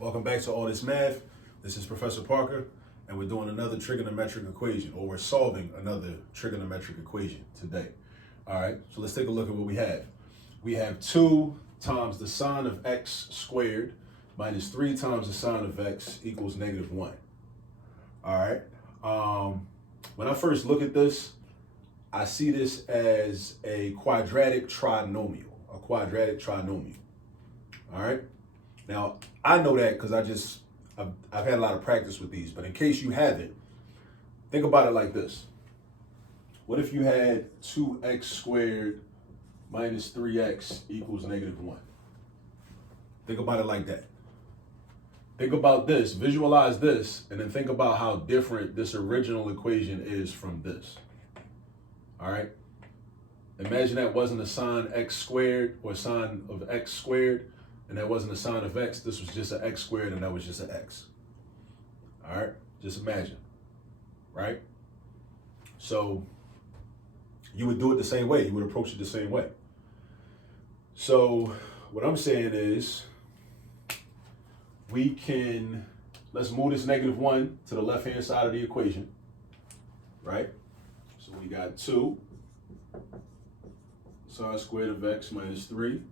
Welcome back to All This Math. This is Professor Parker, and we're doing another trigonometric equation, or we're solving another trigonometric equation today. All right, so let's take a look at what we have. We have 2 times the sine of x squared minus 3 times the sine of x equals -1. All right, when I first look at this, I see this as a quadratic trinomial, All right. Now, I know that because I've had a lot of practice with these, but in case you haven't, think about it like this. What if you had 2x squared minus 3x equals -1? Think about it like that. Think about this, visualize this, and then think about how different this original equation is from this. All right? Imagine that wasn't a sine x squared or sine of x squared, and that wasn't a sine of x. This was just an x squared, and that was just an x. All right? Just imagine, right? So you would do it the same way. You would approach it the same way. So what I'm saying is let's move this -1 to the left-hand side of the equation, right? So we got 2 sine squared of x minus 3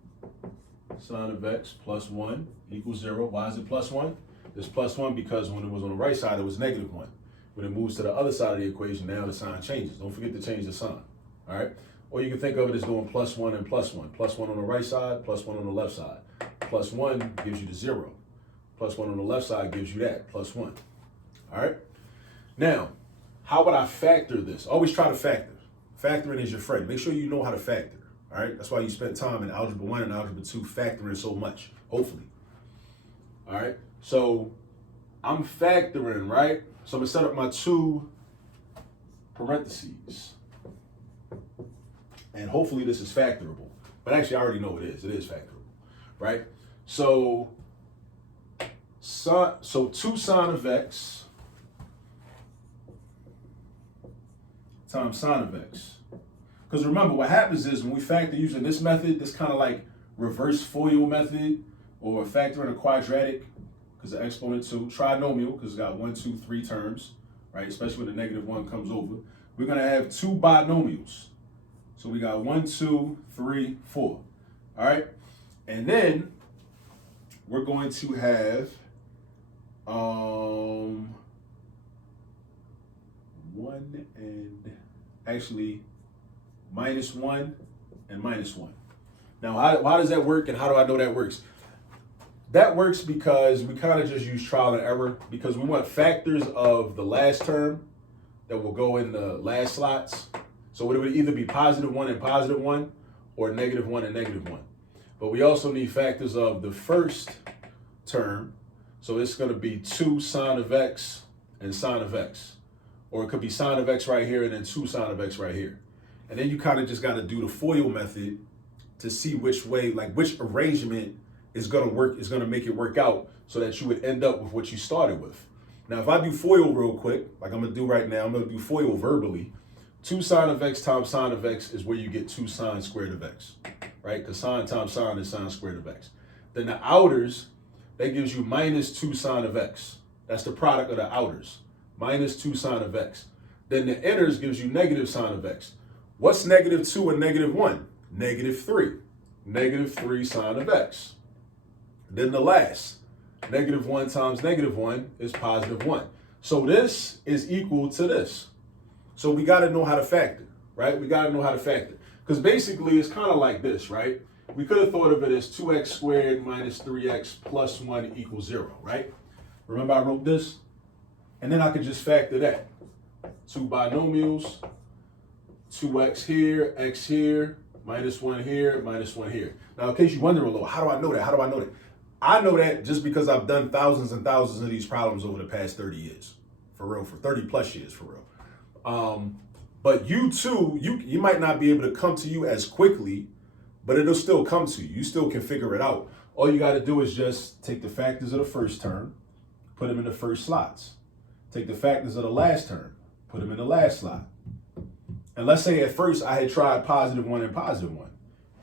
sine of x plus 1 equals 0. Why is it plus 1? It's plus 1 because when it was on the right side, it was -1. When it moves to the other side of the equation, now the sign changes. Don't forget to change the sign, all right? Or you can think of it as doing plus 1 and plus 1. Plus 1 on the right side, plus 1 on the left side. Plus 1 gives you the 0. Plus 1 on the left side gives you that, plus 1, all right? Now, how would I factor this? Always try to factor. Factoring is your friend. Make sure you know how to factor. All right, that's why you spent time in Algebra 1 and Algebra 2 factoring so much, hopefully. All right, so I'm factoring, right? So I'm gonna set up my 2 parentheses. And hopefully this is factorable. But actually, I already know it is factorable, right? So 2 sine of x times sine of x. Because remember, what happens is when we factor using this method, this kind of like reverse FOIL method, or factoring a quadratic, because the exponent 2, trinomial, because it's got 1, 2, 3 terms, right? Especially when the -1 comes over. We're going to have 2 binomials. So we got 1, 2, 3, 4. All right? And then we're going to have 1 and actually -1 and -1. Now, how does that work, and how do I know that works? That works because we kind of just use trial and error, because we want factors of the last term that will go in the last slots. So it would either be +1 and +1 or -1 and -1. But we also need factors of the first term. So it's going to be 2 sine of x and sine of x. Or it could be sine of x right here and then 2 sine of x right here. And then you kind of just got to do the FOIL method to see which way, like which arrangement is going to work, is going to make it work out so that you would end up with what you started with. Now, if I do FOIL real quick, like I'm going to do right now, I'm going to do FOIL verbally. 2 sine of x times sine of x is where you get 2 sine squared of x, right? Because sine times sine is sine squared of x. Then the outers, that gives you -2 sine of x. That's the product of the outers, -2 sine of x. Then the inners gives you negative sine of x. What's -2 and -1? -3. -3 sine of x. Then the last, -1 times -1 is +1. So this is equal to this. So we got to know how to factor, right? We got to know how to factor. Because basically it's kind of like this, right? We could have thought of it as 2x squared minus 3x plus 1 equals 0, right? Remember I wrote this? And then I could just factor that. 2 binomials, 2x here, x here, -1 here, -1 here. Now, in case you're wondering a little, how do I know that? How do I know that? I know that just because I've done thousands and thousands of these problems over the past 30 years. For real, for 30 plus years, for real. But you too, you might not be able to come to you as quickly, but it'll still come to you. You still can figure it out. All you got to do is just take the factors of the first term, put them in the first slots. Take the factors of the last term, put them in the last slot. And let's say at first I had tried +1 and +1,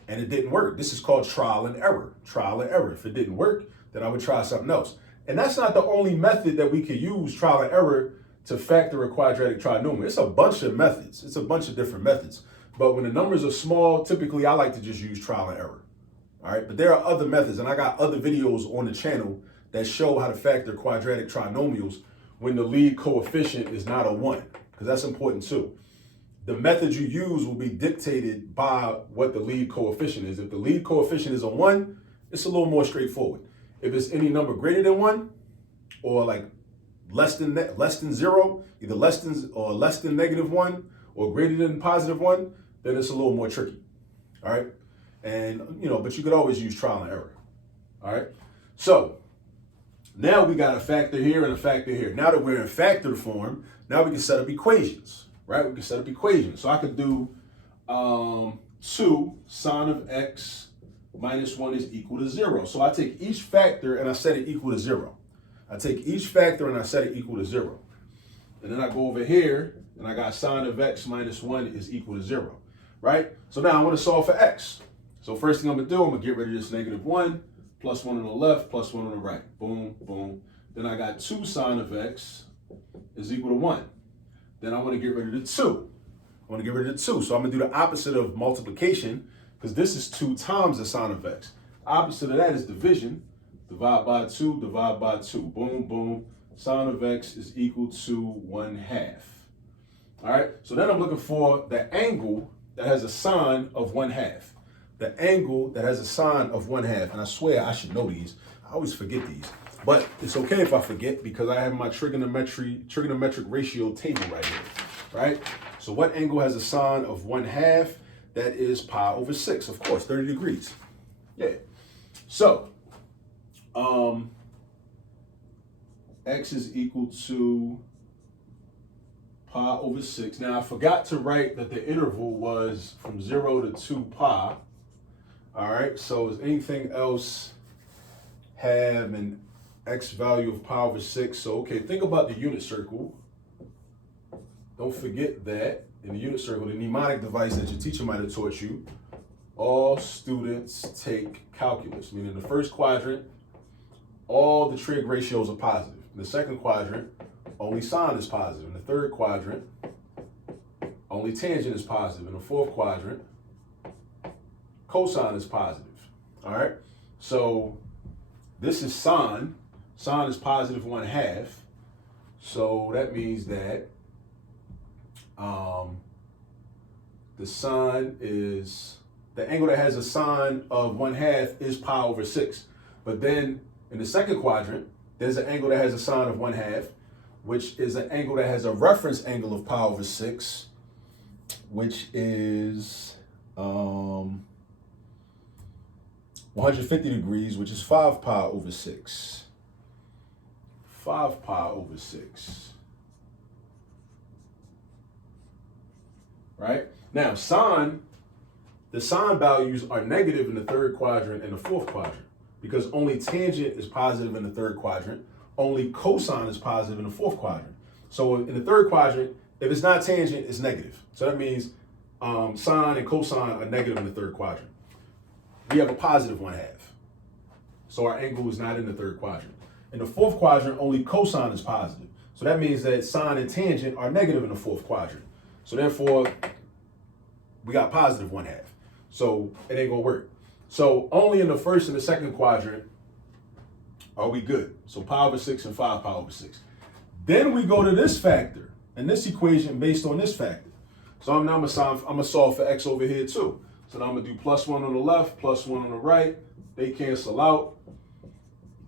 and it didn't work. This is called trial and error. Trial and error. If it didn't work, then I would try something else. And that's not the only method that we could use, trial and error, to factor a quadratic trinomial. It's a bunch of methods. It's a bunch of different methods. But when the numbers are small, typically I like to just use trial and error. All right, but there are other methods, and I got other videos on the channel that show how to factor quadratic trinomials when the lead coefficient is not a 1, because that's important too. The method you use will be dictated by what the lead coefficient is. If the lead coefficient is a 1, it's a little more straightforward. If it's any number greater than 1, or like less than 0, either less than -1 or greater than +1, then it's a little more tricky. All right, and but you could always use trial and error. All right, so now we got a factor here and a factor here. Now that we're in factor form, now we can set up equations, right? We can set up equations. So I could do 2 sine of x minus 1 is equal to 0. So I take each factor and I set it equal to 0. I take each factor and I set it equal to 0. And then I go over here and I got sine of x minus 1 is equal to 0, right? So now I want to solve for x. So first thing I'm going to do, I'm going to get rid of this -1, +1 on the left, +1 on the right. Boom, boom. Then I got 2 sine of x is equal to 1. Then I want to get rid of the 2. I want to get rid of the 2. So I'm going to do the opposite of multiplication, because this is 2 times the sine of x. Opposite of that is division. Divide by 2, divide by 2. Boom, boom. Sine of x is equal to 1/2. All right, so then I'm looking for the angle that has a sine of 1/2. The angle that has a sine of 1/2. And I swear I should know these. I always forget these. But it's okay if I forget, because I have my trigonometric ratio table right here, right? So what angle has a sine of 1/2? That is pi/6, of course, 30 degrees. Yeah. So, x is equal to pi/6. Now, I forgot to write that the interval was from 0 to 2 pi. All right, so does anything else have an x value of pi/6? So, okay, think about the unit circle. Don't forget that in the unit circle, the mnemonic device that your teacher might have taught you, all students take calculus, meaning in the first quadrant, all the trig ratios are positive. In the second quadrant, only sine is positive. In the third quadrant, only tangent is positive. In the fourth quadrant, cosine is positive. All right, so this is sine. Sine is positive 1/2. So that means that the sine is, the angle that has a sine of 1/2 is pi/6. But then in the second quadrant, there's an angle that has a sine of 1/2, which is an angle that has a reference angle of pi/6, which is 150 degrees, which is 5 pi/6. 5 pi/6. Right? Now, sine, the sine values are negative in the third quadrant and the fourth quadrant, because only tangent is positive in the third quadrant, only cosine is positive in the fourth quadrant. So in the third quadrant, if it's not tangent, it's negative. So that means sine and cosine are negative in the third quadrant. We have a positive 1/2. So our angle is not in the third quadrant. In the fourth quadrant, only cosine is positive. So that means that sine and tangent are negative in the fourth quadrant. So therefore, we got positive 1/2. So it ain't gonna work. So only in the first and the second quadrant are we good. So pi/6 and 5 pi/6. Then we go to this factor and this equation based on this factor. So I'm gonna solve for x over here too. So now I'm gonna do +1 on the left, +1 on the right. They cancel out.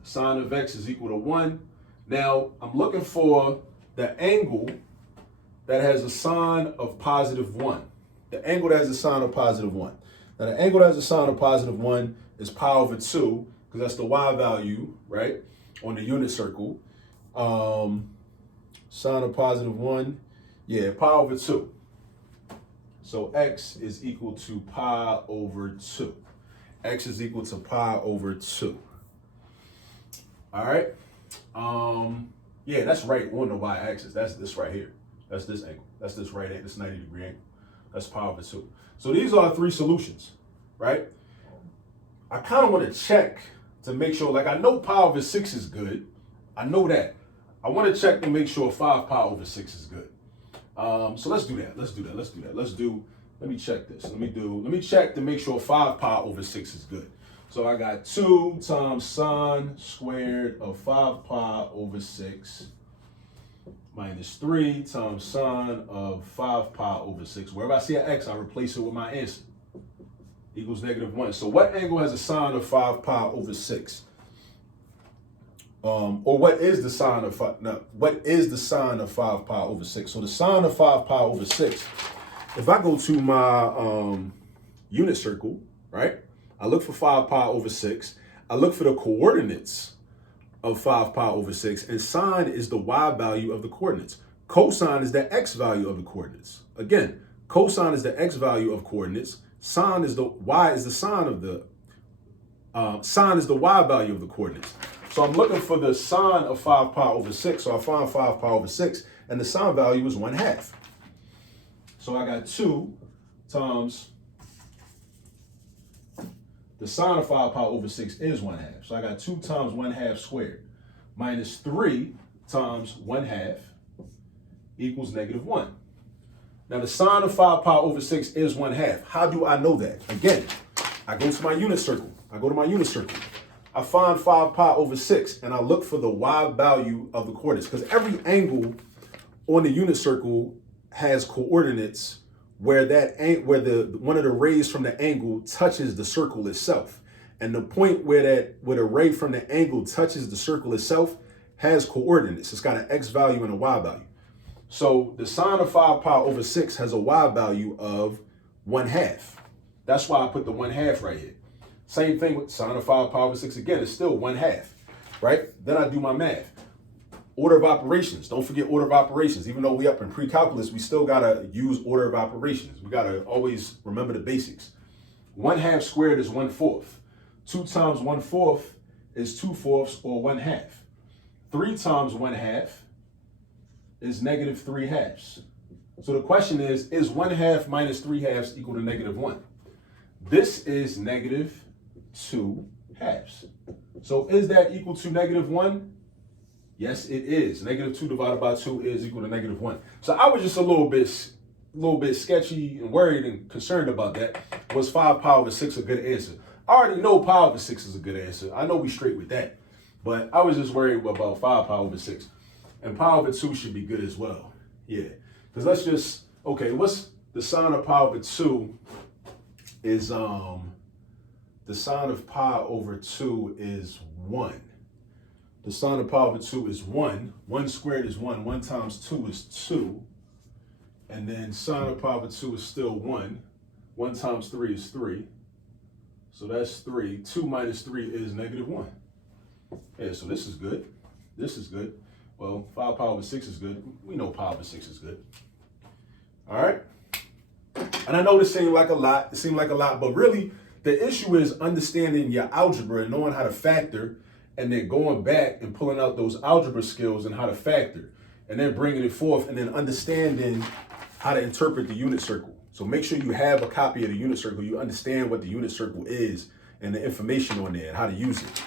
Sine of x is equal to 1. Now I'm looking for the angle that has a sine of +1. The angle that has a sine of +1. Now the angle that has a sine of +1 is pi/2, because that's the y value, right, on the unit circle. Sine of +1, yeah, pi/2. So x is equal to pi/2. X is equal to pi/2. All right. Yeah, that's right on the y-axis. That's this right here. That's this angle. That's this right angle, this 90-degree angle. That's pi/2. So these are 3 solutions, right? I kind of want to check to make sure, like I know pi/6 is good, I know that. I want to check to make sure 5 pi over 6 is good. So let's do that. Let me check this. Let me check to make sure 5 pi over 6 is good. So I got 2 times sine squared of 5 pi over 6 minus 3 times sine of 5 pi over 6. Wherever I see an x, I replace it with my answer. Equals -1. So what angle has a sine of 5 pi over 6? Or what is the sine of 5? No, what is the sine of 5 pi over 6? So the sine of 5 pi over 6, if I go to my unit circle, right? I look for 5 pi over 6. I look for the coordinates of 5 pi over 6, and sine is the y value of the coordinates. Cosine is the x value of the coordinates. Again, cosine is the x value of coordinates. Sine is the y is the sine of the sine is the y value of the coordinates. So I'm looking for the sine of 5 pi over 6. So I find 5 pi over 6, and the sine value is 1/2. So I got 2 times the sine of 5 pi over 6 is 1/2. So I got 2 times 1/2 squared minus 3 times 1/2 equals -1. Now the sine of 5 pi over 6 is 1/2. How do I know that? Again, I go to my unit circle. I find 5 pi over 6, and I look for the y value of the coordinates, because every angle on the unit circle has coordinates where one of the rays from the angle touches the circle itself. And the point where the ray from the angle touches the circle itself has coordinates. It's got an x value and a y value. So the sine of 5 pi over 6 has a y value of 1/2. That's why I put the 1/2 right here. Same thing with sine of 5 pi over 6. Again, it's still 1/2, right? Then I do my math. Order of operations. Don't forget order of operations. Even though we up in pre-calculus, we still got to use order of operations. We got to always remember the basics. 1/2 squared is 1/4. 2 times 1/4 is 2/4 or 1/2. 3 times 1/2 is -3/2. So the question is 1/2 minus 3/2 equal to -1? This is -2/2. So is that equal to -1? Yes, it is. -2 divided by 2 is equal to -1. So I was just a little bit sketchy and worried and concerned about that. Was 5 pi over 6 a good answer? I already know pi over 6 is a good answer. I know we straight with that. But I was just worried about 5 pi over 6. And pi over 2 should be good as well. Yeah. Because let's just, okay, what's the sine of pi over 2 is, the sine of pi over 2 is 1. The sine of pi over 2 is 1. 1 squared is 1. 1 times 2 is 2. And then sine of pi over 2 is still 1. 1 times 3 is 3. So that's 3. 2 minus 3 is -1. Yeah, so this is good. This is good. Well, 5 pi over 6 is good. We know pi over 6 is good. All right? And I know this seemed like a lot. It seemed like a lot, but really, the issue is understanding your algebra and knowing how to factor, and then going back and pulling out those algebra skills and how to factor, and then bringing it forth, and then understanding how to interpret the unit circle. So make sure you have a copy of the unit circle. You understand what the unit circle is and the information on there and how to use it.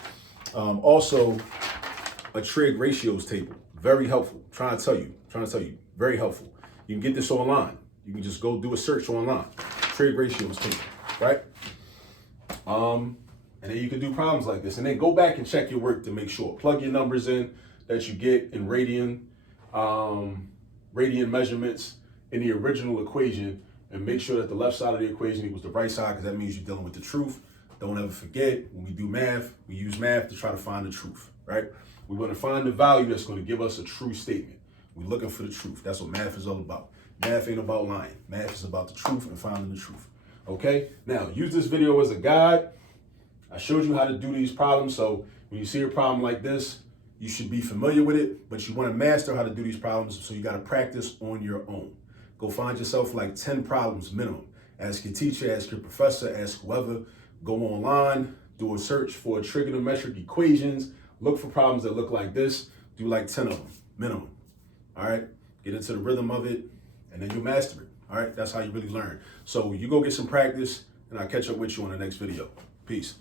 Also, a trig ratios table, very helpful. Trying to tell you, very helpful. You can get this online. You can just go do a search online. Trig ratios table, right? And then you can do problems like this, and then go back and check your work to make sure. Plug your numbers in that you get in radian measurements in the original equation, and make sure that the left side of the equation equals the right side, because that means you're dealing with the truth. Don't ever forget, when we do math, we use math to try to find the truth, right? We're going to find the value that's going to give us a true statement. We're looking for the truth. That's what math is all about. Math ain't about lying. Math is about the truth and finding the truth. Okay? Now, use this video as a guide. I showed you how to do these problems, so when you see a problem like this, you should be familiar with it, but you want to master how to do these problems, so you got to practice on your own. Go find yourself like 10 problems minimum. Ask your teacher, ask your professor, ask whoever. Go online, do a search for trigonometric equations, look for problems that look like this, do like 10 of them, minimum. All right? Get into the rhythm of it, and then you master it. All right? That's how you really learn. So you go get some practice, and I'll catch up with you on the next video. Peace.